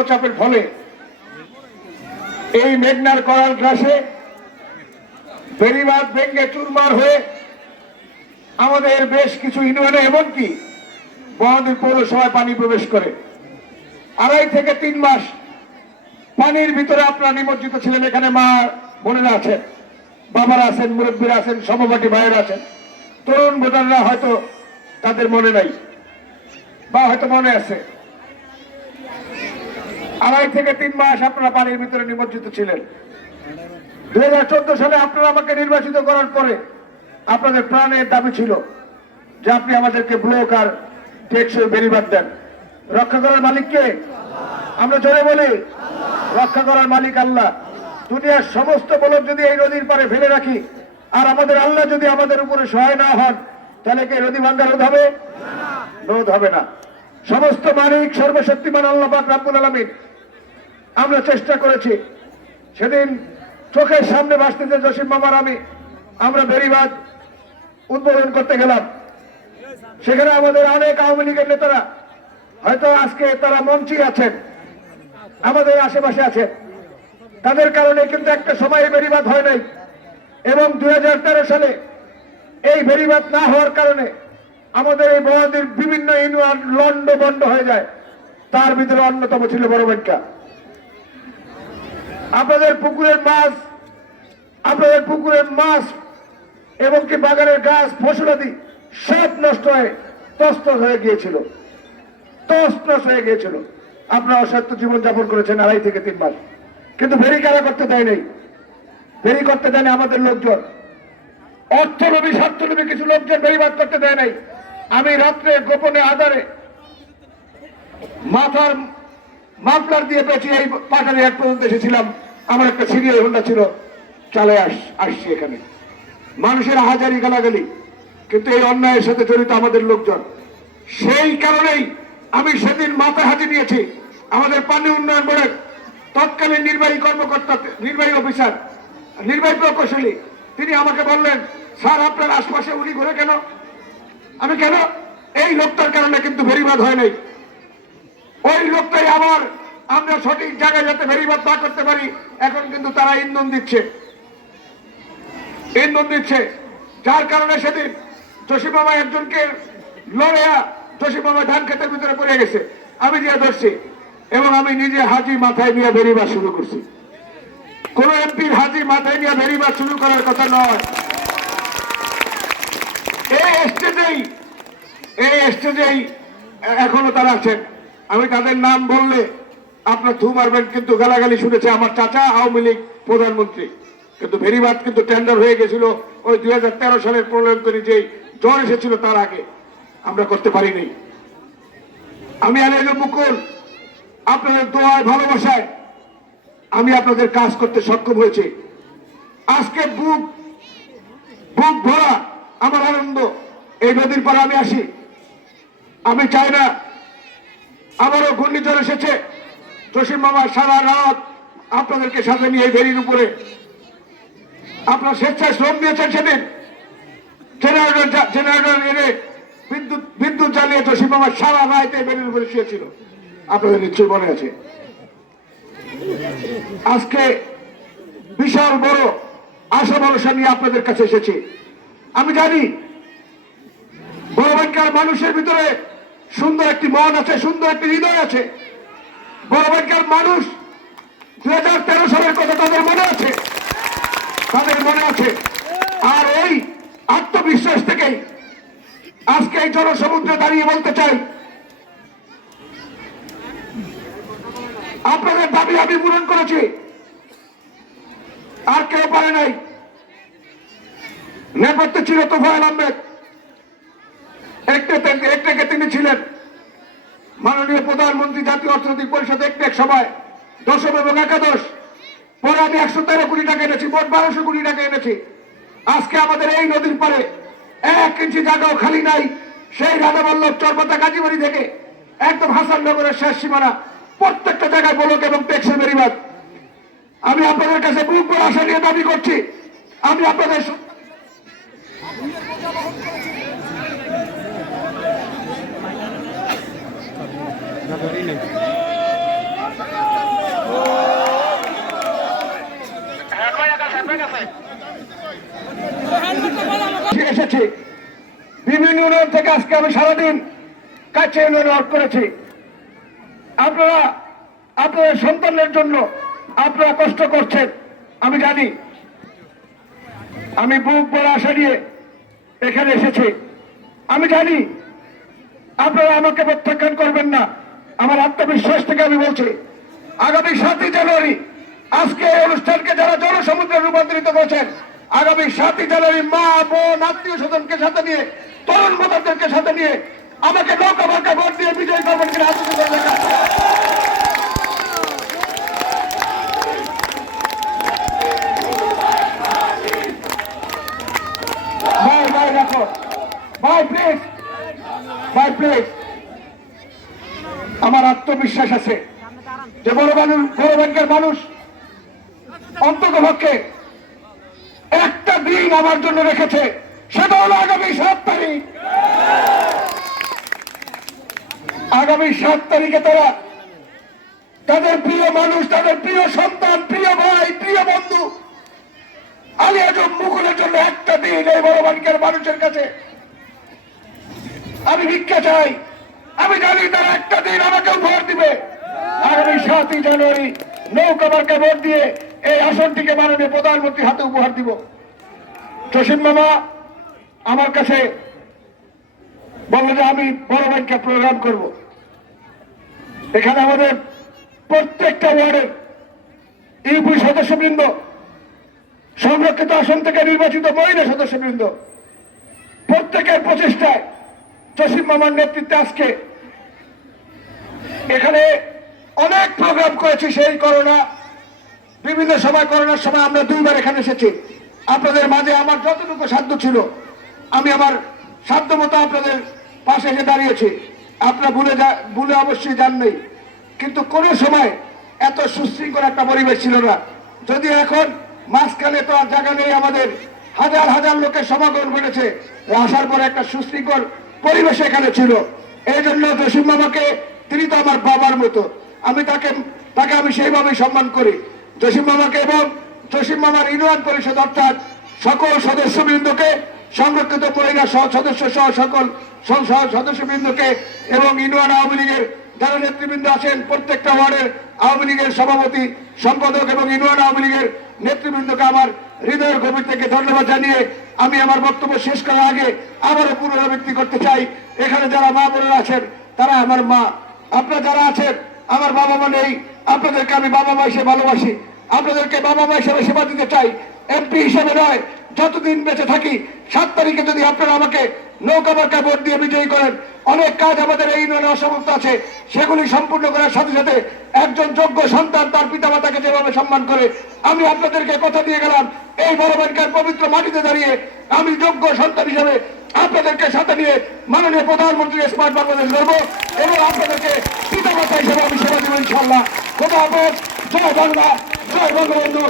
নিম্নচাপের ফলে এই মেঘনার করাল গ্রাসে বেড়িবাদ ভেঙ্গে চুরমার হয়ে আমাদের বেশ কিছু ইউনিয়নে এমনকি বহাদুর পৌরসভায় পানি প্রবেশ করে। আড়াই থেকে তিন মাস পানির ভিতরে আপনারা নিমজ্জিত ছিলেন, এখানে মা বোনেরা আছেন, বাবারা আছেন, মুরব্বীরা আছেন সমপাটি ভাইয়েরা আছেন। তরুণ ভোটাররা হয়তো তাদের মনে নাই, বা হয়তো মনে আছে। আড়াই থেকে তিন মাস আপনারা পানির ভিতরে নিমজ্জিত ছিলেন। দুই হাজার চোদ্দ সালে আপনারা আমাকে নির্বাচিত করার পরে আপনাদের প্রাণের দাবি ছিল যে আপনি আমাদেরকে ব্লক আর টেকসই বেরিবাদ দেন। রক্ষা করার মালিককে আমরা জোরে বলি, রক্ষা করার মালিক আল্লাহ। দুনিয়ার সমস্ত বলক যদি এই নদীর পারে ফেলে রাখি, আর আমাদের আল্লাহ যদি আমাদের উপরে সহায় না হন, তাহলে কি নদী ভাঙ্গা রোধ হবে? রোধ হবে না। সমস্ত মালিক, সর্বশক্তিমান আল্লাহ পাক রাব্বুল আলামিন আমরা চেষ্টা করেছি। সেদিন চোখের সামনে ভাসতেছে জসিম মামার আমি, আমরা বেরিবাদ উদ্বোধন করতে গেলাম। সেখানে আমাদের অনেক আওয়ামী লীগের নেতারা, হয়তো আজকে তারা মঞ্চে আছেন, আমাদের আশেপাশে আছেন। তাদের কারণে কিন্তু একটা সময় বেরিবাদ হয় নাই। এবং দু হাজার তেরো সালে এই বেরিবাদ না হওয়ার কারণে আমাদের এই বহাদির বিভিন্ন ইউনিয়ন লন্ড বন্ড হয়ে যায়। তার ভিতরে অন্যতম ছিল বড় ব্যাংকা আপনাদের পুকুরের মাছ, আপনাদের পুকুরের মাছ এবং কি বাগানের গাছ ফসলাদি সব নষ্ট হয়ে তস্ত হয়ে গিয়েছিল। তস্ত হয়ে গিয়েছিল। আপনারা অসত্য জীবন যাপন করেছেন আড়াই থেকে তিন মাস। কিন্তু ফেরি কারা করতে দেয় নাই? ফেরি করতে দেয়নি আমাদের লোকজন। অর্থলোভী, স্বার্থলোভী কিছু লোকজন বেরিবাদ করতে দেয় নাই। আমি রাত্রে গোপনে আধারে মাথার মাফলার দিয়ে পেয়েছি, এই পাটারি এক পর্যন্ত এসেছিলাম। আমার একটা সিরিয়াল হোন্ডা ছিল। চালে আস, আসছি এখানে। মানুষের হাজারি গালাগালি, কিন্তু এই অন্যায়ের সাথে জড়িত আমাদের লোকজন। সেই কারণেই আমি সেদিন মাথায় হাতে নিয়েছি। আমাদের পানি উন্নয়ন বোর্ডের তৎকালীন নির্বাহী কর্মকর্তা, নির্বাহী অফিসার, নির্বাহী প্রকৌশলী, তিনি আমাকে বললেন, স্যার, আপনার আশপাশে উনি ঘুরে কেন? আমি, কেন? এই লোকটার কারণে কিন্তু ভেরিবাদ হয় নাই। ওই লোকটাই আবার আমরা সঠিক জায়গায় যাতে ভেরিবাদ না করতে পারি, এখন কিন্তু তারা ইন্ধন দিচ্ছে। ইন্ধন দিচ্ছে। যার কারণে সেদিন জসিম মামা একজনকে লড়েয়া জসিম মামা ধান খেতের ভিতরে পড়ে গেছে। আমি দিয়ে ধরছি এবং আমি নিজে হাজি মাথায় নিয়ে বেরিবার শুরু করছি। কোন এমপির হাজি মাথায় নিয়ে বেরিবার শুরু করার কথা নয়। এই স্টেজেই এই স্টেজেই এখনও তারা আছেন। আমি তাদের নাম বললে আপনার থু মারবেন কিন্তু গালাগালি শুনেছে আমার চাচা আওয়ামী লীগ প্রধানমন্ত্রী। কিন্তু ভেরিবাদ কিন্তু টেন্ডার হয়ে গেছিল ওই দুই সালের প্রলয়ঙ্করী যে জ্বর এসেছিল তার আগে। আমরা করতে পারিনি। আমি আলেন মুকুল, আপনাদের দোয়ায়, ভালোবাসায় আমি আপনাদের কাজ করতে সক্ষম হয়েছি। আজকে বুক বুক ভরা আমার আনন্দ। এই নদীর পর আমি আসি। আমি চাই না, আমারও ঘূর্ণিঝড় এসেছে। জসিম মামা, সারা রাত আপনাদেরকে সাথে নিয়ে ভেরির উপরে। আপনার স্বেচ্ছায় শ্রম দিয়েছেন সেদিন। জেনারেটর জেনারেটর এনে বিদ্যুৎ বিদ্যুৎ জ্বালিয়ে সারা রাত ভেরির উপরে শুয়েছিল। আপনাদের মনে আছে। আজকে বিশাল বড় আশা ভরসা নিয়ে আপনাদের কাছে এসেছি। আমি জানি বড় মানুষের ভিতরে সুন্দর একটি মন আছে, সুন্দর একটি হৃদয় আছে। বড় মানুষ। দুই হাজার তেরো সালের কথা তাদের মনে আছে? তাদের মনে আছে। আর ওই আত্মবিশ্বাস থেকেই আজকে এই জনসমুদ্রে দাঁড়িয়ে বলতে চাই, আপনাদের দাবি আমি পূরণ করেছি। আর কেউ পারে নাই। নেপথ্যে ছিল তোফায়েল আহমেদ একটাতে একটাকে তিনি ছিলেন। মাননীয় প্রধানমন্ত্রী জাতীয় অর্থনৈতিক পরিষদ এক সময় দশম এবং একাদশ। পরে আমি একশো তেরো কোটি টাকা এনেছি, মোট বারোশো কোটি টাকা এনেছি। আজকে আমাদের এই নদীর পারে এক ইঞ্চি জায়গাও খালি নাই, সেই রাধাবল্লভ চরপাতা গাজীবাড়ি থেকে একদম হাসাননগরের শেষ সীমানা প্রত্যেকটা জায়গায় বলক এবং টেক্সের বেরিবাদ। আমি আপনাদের কাছে বুক আশা নিয়ে দাবি করছি, আমি আপনাদের আপনাদেরই এসেছি বিভিন্ন উন্নয়ন থেকে আজকে আমি সারাদিন কাছে ইউনিয়নে করেছি। আপনারা, আপনাদের সন্তানের জন্য আপনারা কষ্ট করছেন, আমি জানি। আমি বুক বড় আশা নিয়ে এখানে এসেছি। আমি জানি, আপনারা আমাকে প্রত্যাখ্যান করবেন না। আমার আত্মবিশ্বাস থেকে আমি বলছি, আগামী সাতই জানুয়ারি, আজকে এই অনুষ্ঠানকে যারা জনসমুদ্রে রূপান্তরিত করেছেন, আগামী সাতই জানুয়ারি মা, বোন, আত্মীয় স্বজনকে সাথে নিয়ে, তরুণ ভোটারদেরকে সাথে নিয়ে, আমাকে নৌকা মার্কা ভোট দিয়ে বিজয় করবেন কিনা ভাই ভাই, রাখো। ভাই প্লিজ ভাই প্লিজ আমার আত্মবিশ্বাস আছে যে বড় মানুষ, বড় ব্যাংকের মানুষ অন্ততপক্ষে একটা দিন আমার জন্য রেখেছে, সেটা হলো আগামী সাত তারিখ। আগামী সাত তারিখে তারা তাদের প্রিয় মানুষ, তাদের প্রিয় সন্তান, প্রিয় ভাই, প্রিয় বন্ধু আলী আজম মুকুলের জন্য একটা দিন এই বড় ব্যাংকের মানুষের কাছে। আমি ভিক্ষা চাই। আমি জানি তারা একটা দিন আমাকে ভোট দিবে। আগামী সাতই জানুয়ারি নৌকা মার্কা ভোট দিয়ে এই আসনটিকে মাননীয় প্রধানমন্ত্রী হাতে উপহার দিব। জসিম মামা, আমার কাছে বলল যে আমি বড় ব্যাংকে প্রোগ্রাম করব। এখানে আমাদের প্রত্যেকটা ওয়ার্ডের ইউপি সদস্যবৃন্দ, সংরক্ষিত আসন থেকে নির্বাচিত মহিলা সদস্যবৃন্দ, প্রত্যেকের প্রচেষ্টায় জসিম মামার নেতৃত্বে আজকে এখানে অনেক প্রোগ্রাম করেছি সেই করোনা। বিভিন্ন সময় করোনার সময় আমরা দুইবার এখানে এসেছি। আপনাদের মাঝে আমার যতটুকু সাধ্য ছিল, আমি আমার সাধ্য মতো আপনাদের পাশে এসে দাঁড়িয়েছি। আপনারা ভুলে যা, ভুলে অবশ্যই যান নেই। কিন্তু কোনো সময় এত সুশৃঙ্খল একটা পরিবেশ ছিল না। যদি এখন মাঝখানে তো আর জায়গা নেই আমাদের। হাজার হাজার লোকের সমাগম ঘটেছে। আসার পরে একটা সুশৃঙ্খল পরিবেশ এখানে ছিল। এই জন্য জসিম মামাকে তিনি তো আমার বাবার মতো। আমি তাকে তাকে আমি সেইভাবে সম্মান করি। জসিম মামাকে এবং জসিম মামার ইউনিয়ন পরিষদ অর্থাৎ সকল সদস্যবৃন্দকে, সংরক্ষিত মহিলা সদস্য সহ সকল সদস্যবৃন্দকে এবং ইউনিয়ন আওয়ামী লীগের যারা নেতৃবৃন্দ আছেন, প্রত্যেকটা ওয়ার্ডের আওয়ামী লীগের সভাপতি, সম্পাদক এবং ইউনিয়ন আওয়ামী লীগের নেতৃবৃন্দকে আমার হৃদয়ের গভীর থেকে ধন্যবাদ জানিয়ে আমি আমার বক্তব্য শেষ করার আগে আবারও পুনরাবৃত্তি করতে চাই। এখানে যারা মা বোনেরা আছেন, তারা আমার মা। আপনারা যারা আছেন, আমার বাবা মা নেই, আপনাদেরকে আমি বাবা মা হিসেবে ভালোবাসি। আপনাদেরকে বাবা মা হিসেবে সেবা দিতে চাই, এমপি হিসেবে নয়, যতদিন বেঁচে থাকি, সাত তারিখে যদি আপনারা আমাকে নৌকা মার্কা ভোট দিয়ে বিজয়ী করেন, অনেক কাজ আমাদের এই ইউনিয়নে অসমাপ্ত আছে, সেগুলি সম্পূর্ণ করার সাথে সাথে একজন যোগ্য সন্তান তার পিতামাতাকে যেভাবে সম্মান করে, আমি আপনাদেরকে কথা দিয়ে গেলাম, এই বড় পবিত্র মাটিতে দাঁড়িয়ে আমি যোগ্য সন্তান হিসেবে আপনাদেরকে সাথে নিয়ে মাননীয় প্রধানমন্ত্রী স্মার্ট বাংলাদেশ করব এবং আপনাদেরকে পিতামাতা হিসেবে আমি সেবা দেবো ইনশাল্লাহ খোদা জয় বাংলা। জয় বঙ্গবন্ধু।